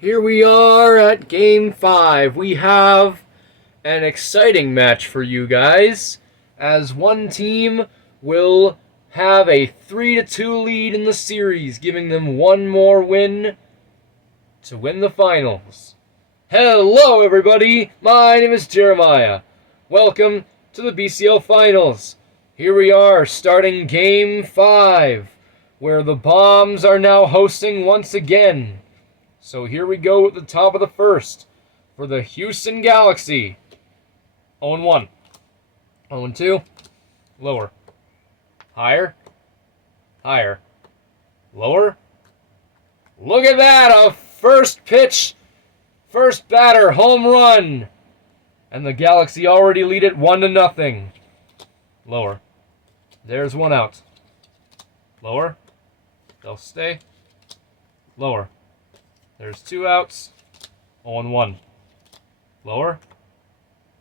Here we are at Game 5. We have an exciting match for you guys, as one team will have a 3-2 lead in the series, giving them one more win to win the finals. Hello everybody, my name is Jeremiah. Welcome to the BCL Finals. Here we are starting Game 5, where the Bombs are now hosting once again. So here we go at the top of the first for the Houston Galaxy. 0-1. 0-2. Lower. Higher. Higher. Lower. Look at that! A first pitch, first batter, home run. And the Galaxy already lead it 1-0. Lower. There's one out. Lower. They'll stay. Lower. There's two outs. 0-1. Lower.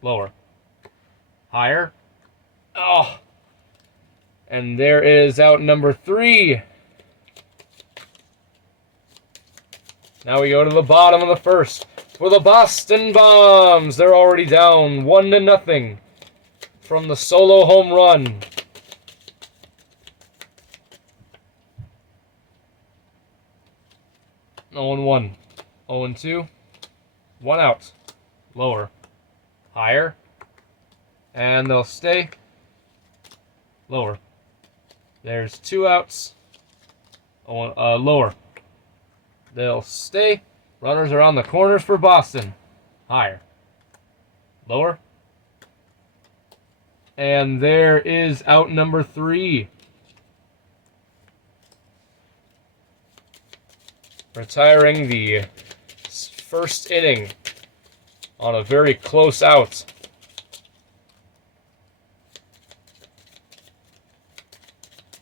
Lower. Higher. Oh. And there is out number 3. Now we go to the bottom of the first for the Boston Bombs. They're already down 1-0 from the solo home run. Oh and 1. 0-2. One out. Lower. Higher. And they'll stay. Lower. There's two outs. Lower. They'll stay. Runners are on the corners for Boston. Higher. Lower. And there is out number 3. Retiring the first inning on a very close out.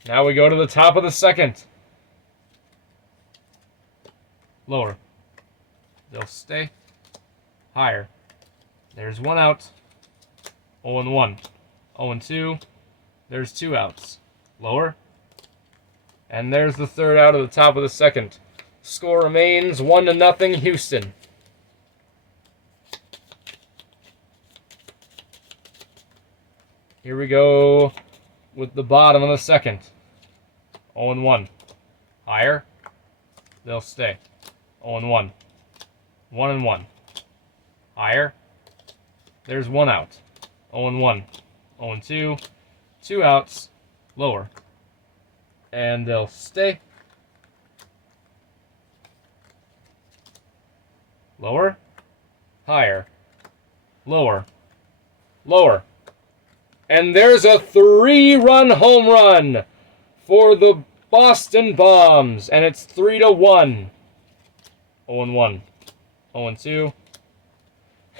Now we go to the top of the second. Lower. They'll stay. Higher. There's one out. 0-1. 0-2. There's two outs. Lower. And there's the third out of the top of the second. Score remains 1-0 Houston. Here we go with the bottom of the second. 0-1. Higher. They'll stay. 0-1. 1-1. Higher. There's one out. 0-1. 0-2. Two outs. Lower. And they'll stay. Lower. Higher. Lower. Lower. And there's a 3-run home run for the Boston Bombs. And it's 3-1. 0-1. 0-2.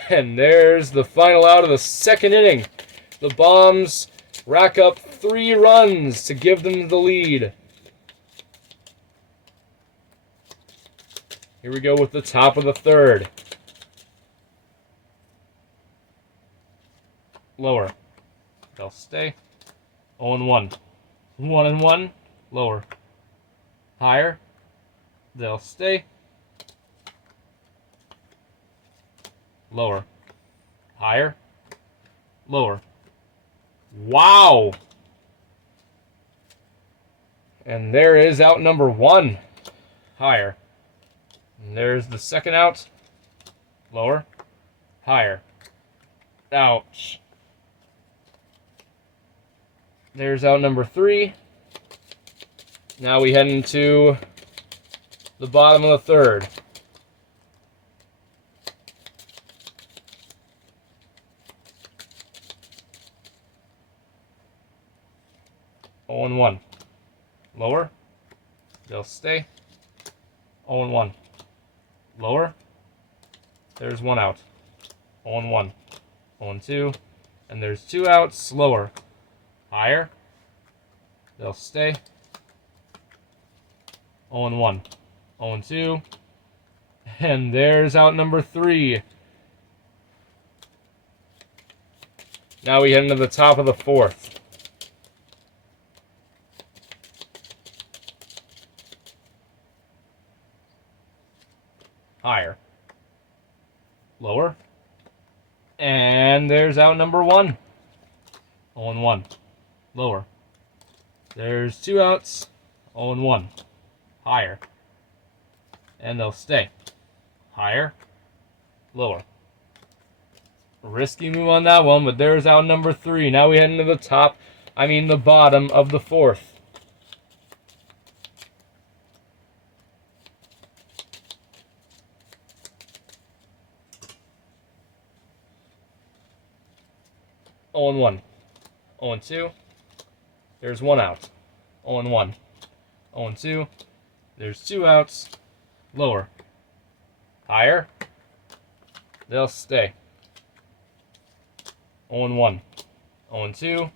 And there's the final out of the second inning. The Bombs rack up 3 runs to give them the lead. Here we go with the top of the third. Lower. They'll stay. 0-1. 1-1. Lower. Higher. They'll stay. Lower. Higher. Lower. Wow! And there is out number 1. Higher. And there's the second out. Lower. Higher. Ouch. There's out number 3. Now we head into the bottom of the third. Oh and 1. Lower. They'll stay. 0-1. Lower. There's one out. 0-1. 0-2. And there's two outs. Lower. Higher. They'll stay. 0-1. 0-2. And there's out number 3. Now we head into the top of the fourth. higher, lower, and there's out number 1. 0-1, lower. There's 2 outs, 0-1, higher, and they'll stay. Higher, lower. Risky move on that one, but there's out number 3. Now we head into the bottom of the 4th. Oh and 1. 0 and 2. There's 1 out. 0 and 1. 0 and 2. There's 2 outs. Lower. Higher. They'll stay. 0 and 1. 0 and 2.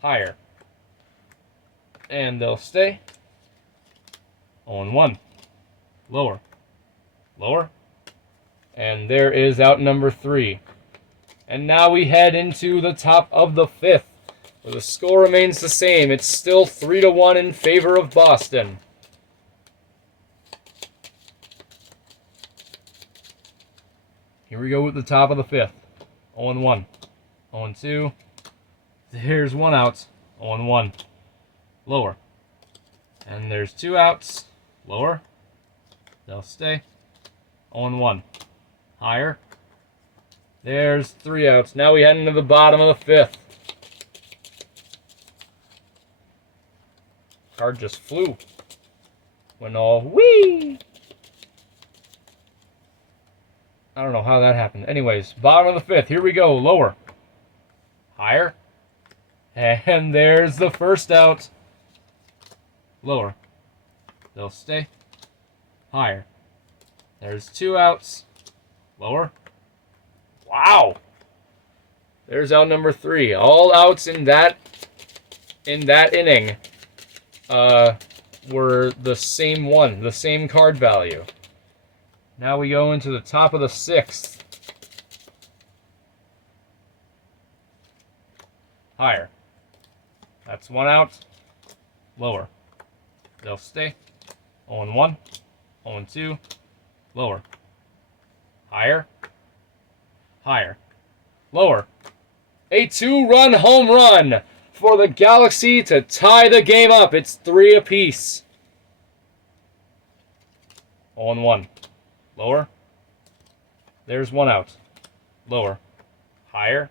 Higher. And they'll stay. 0 and 1. Lower. Lower. And there is out number 3. And now we head into the top of the 5th, where the score remains the same. It's still 3-1 in favor of Boston. Here we go with the top of the 5th. 0 and 1. 0 and 2. There's 1 out. 0 and 1. Lower. And there's 2 outs. Lower. They'll stay. 0 and 1. Higher. There's 3 outs. Now we head into the bottom of the 5th. Card just flew. Went all whee! I don't know how that happened. Anyways, bottom of the 5th. Here we go. Lower. Higher. And there's the first out. Lower. They'll stay. Higher. There's 2 outs. Lower. Wow. There's out number 3. All outs in that inning were the same one, the same card value. Now we go into the top of the 6th. Higher. That's 1 out. Lower. They'll stay. 0 and 1. 0 and 2. Lower. Higher. Higher. Lower. A 2-run home run for the Galaxy to tie the game up. It's 3 apiece. 0 and 1. Lower. There's 1 out. Lower. Higher.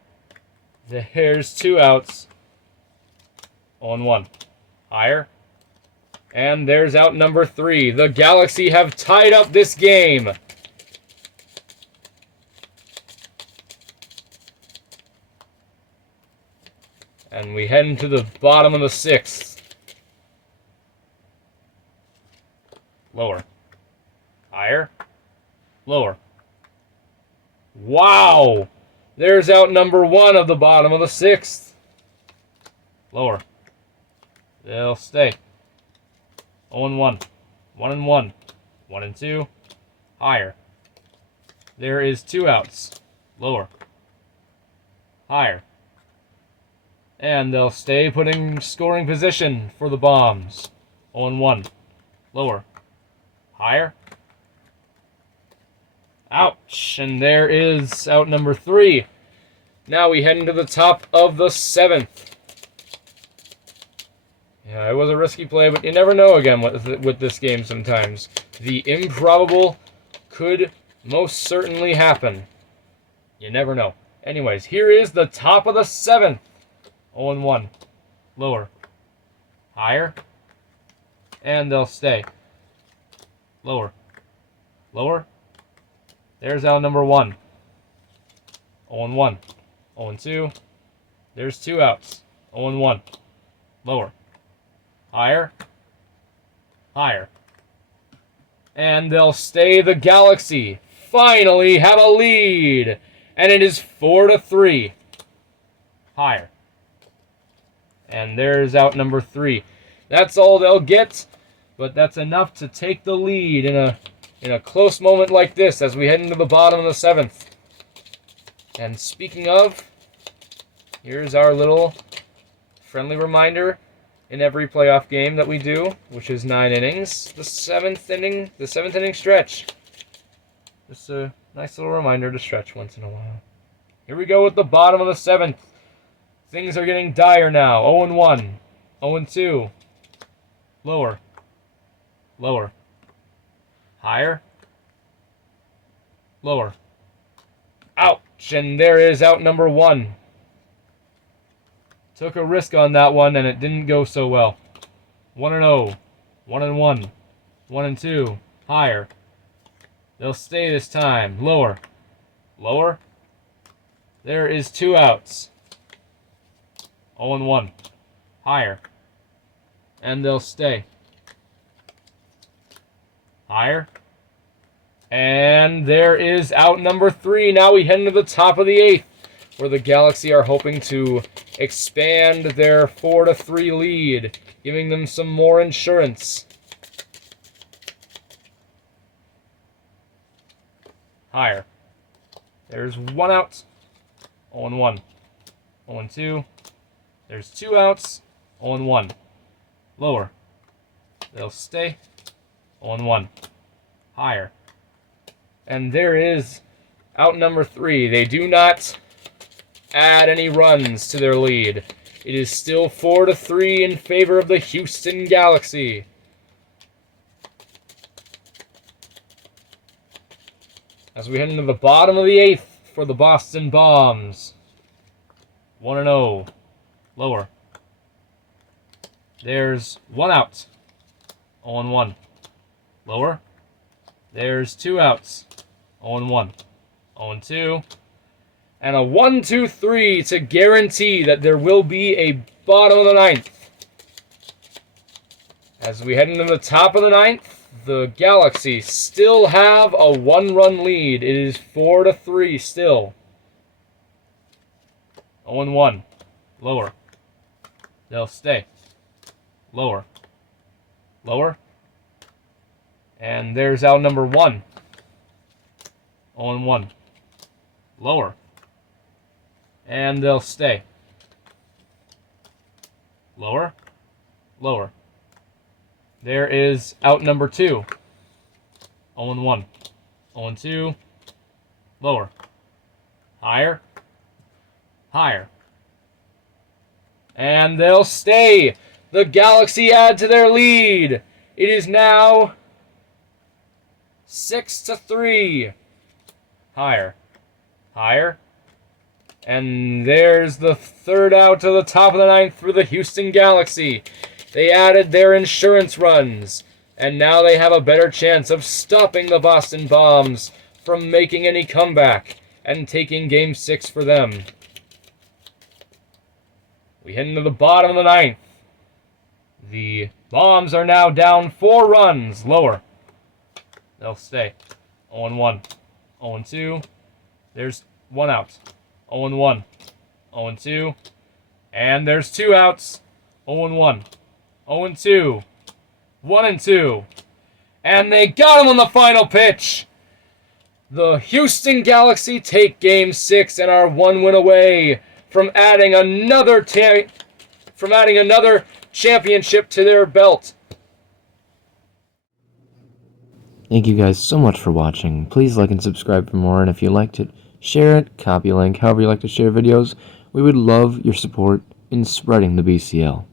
There's 2 outs. 0 and 1. Higher. And there's out number 3. The Galaxy have tied up this game. And we head into the bottom of the 6th. Lower. Higher. Lower. Wow! There's out number 1 of the bottom of the 6th. Lower. They'll stay. 0 and 1. 1 and 1. 1 and 2. Higher. There is 2 outs. Lower. Higher. And they'll stay putting scoring position for the Bombs. 0 and 1. Lower. Higher. Ouch. And there is out number 3. Now we head into the top of the 7th. Yeah, it was a risky play, but you never know again with this game sometimes. The improbable could most certainly happen. You never know. Anyways, here is the top of the 7th. 0 and 1. Lower. Higher. And they'll stay. Lower. Lower. There's out number 1. 0 and 1. 0 and 2. There's 2 outs. 0 and 1. Lower. Higher. Higher. And they'll stay. The Galaxy finally have a lead. And it is 4-3. Higher. And there's out number 3. That's all they'll get, but that's enough to take the lead in a close moment like this as we head into the bottom of the 7th. And speaking of, here's our little friendly reminder in every playoff game that we do, which is 9 innings. The seventh inning stretch Just a nice little reminder to stretch once in a while. Here we go with the bottom of the 7th. Things are getting dire now. 0-1. 0-2. Lower. Lower. Higher. Lower. Ouch! And there is out number 1. Took a risk on that one, and it didn't go so well. 1-0. 1-1. 1-2. Higher. They'll stay this time. Lower. Lower. There is 2 outs. 0-1. Higher. And they'll stay. Higher. And there is out number 3. Now we head into the top of the 8th, where the Galaxy are hoping to expand their 4-3 lead, giving them some more insurance. Higher. There's 1 out. 0-1. 0-2. There's 2 outs. 0-1. Lower. They'll stay. 0-1. Higher. And there is out number 3. They do not add any runs to their lead. It is still 4-3 in favor of the Houston Galaxy. As we head into the bottom of the 8th for the Boston Bombs. 1-0. Lower. There's 1 out. 0-1. Lower. There's 2 outs. 0-1. 0-2. And a 1-2-3 to guarantee that there will be a bottom of the 9th. As we head into the top of the 9th, the Galaxy still have a 1-run lead. It is 4-3 still. 0-1. Lower. They'll stay. Lower. Lower. And there's out number 1. 0-1. Lower. And they'll stay. Lower. Lower. There is out number 2. 0-1. 0-2. Lower. Higher. Higher. And they'll stay. The Galaxy add to their lead. It is now 6-3. Higher. Higher. And there's the 3rd out to the top of the 9th for the Houston Galaxy. They added their insurance runs, and now they have a better chance of stopping the Boston Bombs from making any comeback and taking Game 6 for them. We head into the bottom of the 9th. The Bombs are now down 4 runs. Lower. They'll stay. 0-1. 0-2. There's 1 out. 0-1. 0-2. And there's 2 outs. 0-1. 0-2. 1-2. And they got him on the final pitch. The Houston Galaxy take Game 6 and are 1 win away from adding another championship to their belt. Thank you guys so much for watching. Please like and subscribe for more, and if you liked it, share it, copy a link, however you like to share videos. We would love your support in spreading the BCL.